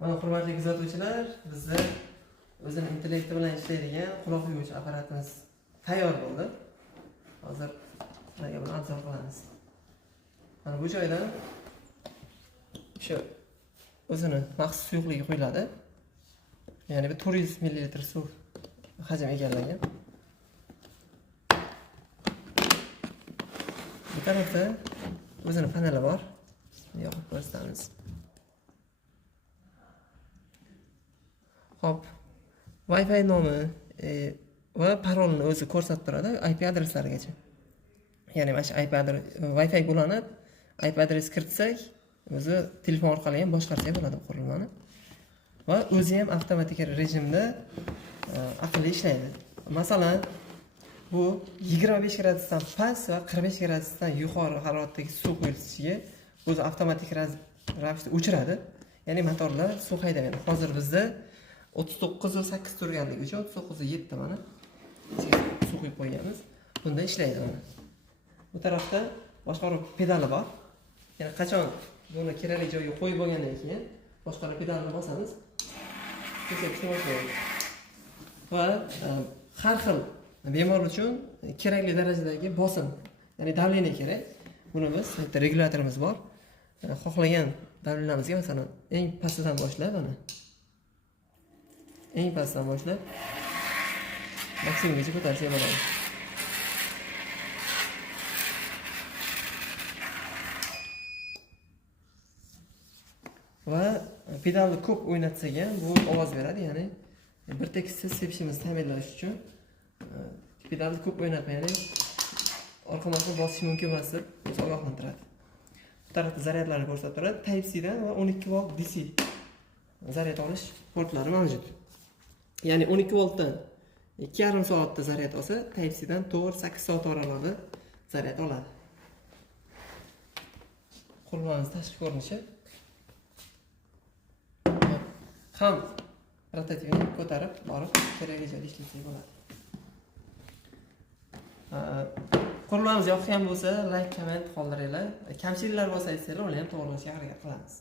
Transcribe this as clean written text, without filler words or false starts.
Mana hurmatli kuzatuvchilar, bizda o'zini intellekti bilan ishlaydigan quloq yuvuvchi apparatimiz tayyor bo'ldi. Hozir sizlarga buni obzor qilamiz. Mana bu joydan o'sha o'zini maxsus suyuqligi quyiladi. Ya'ni bir 400 ml suv hajm egallagan. Bu tarafda o'zini paneli bor. Yoqib ko'rsatamiz. Hop. Wi-Fi nomi va parolni o'zi ko'rsatib turadi IP adreslarigacha. Ya'ni mana shu IP adres Wi-Fi ulanib, IP adres kiritsak, o'zi telefon orqali ham boshqarsa bo'ladi qurilmani. Va o'zi ham avtomatik rejimda aqlli ishlaydi. Masalan, bu 25 gradusdan past va 45 gradusdan yuqori haroratdagi suv quyulishiga o'zi avtomatik ravishda o'chiradi. Ya'ni motorlar suv haydamaydi. Hozir bizda 39.8 turganligi uchun 39.7 mana suv quyib qo'yganmiz. Bunda ishlaydi mana. Bu tarafda boshqaruv pedali bor. Ya'ni qachon buni kerakli joyga qo'yib bo'lgandan keyin boshqaruv pedalini bosamiz. Va har xil bemor uchun kerakli darajadagi bosim, ya'ni davleniya kerak. Buni biz regulyatorimiz bor. Xohlagan davleniyamizga masalan eng pastidan boshlab mana eng pastdan boshlab maksimumgacha ko'tarishga bo'ladi. Va pedalni ko'p o'ynatsak ham bu ovoz beradi, ya'ni bir tekissiz sepishimizni ta'minlash uchun pedalni ko'p o'ynatmaylik, orqa-orqa bosish mumkin emas deb o'zi ogohlantiradi. Bu tarafda zaryadlarni ko'rsatib turadi. Type-C dan va 12 volt DC zaryad olish portlari mavjud. Ya'ni 12 voltdan 2,5 soatda zaryad olsa, Type-C dan 4-8 soat oralig'ida zaryad oladi. Qurilmamiz tashqi ko'rinishi ham prototipini ko'tarib borib kerakli joyda ishlatsak bo'ladi. Qurilmamiz yoqqan bo'lsa, like, komment qoldiringlar. Kamchiliklar bo'lsa aytsanglar, uni ham to'g'rilashga harakat qilamiz.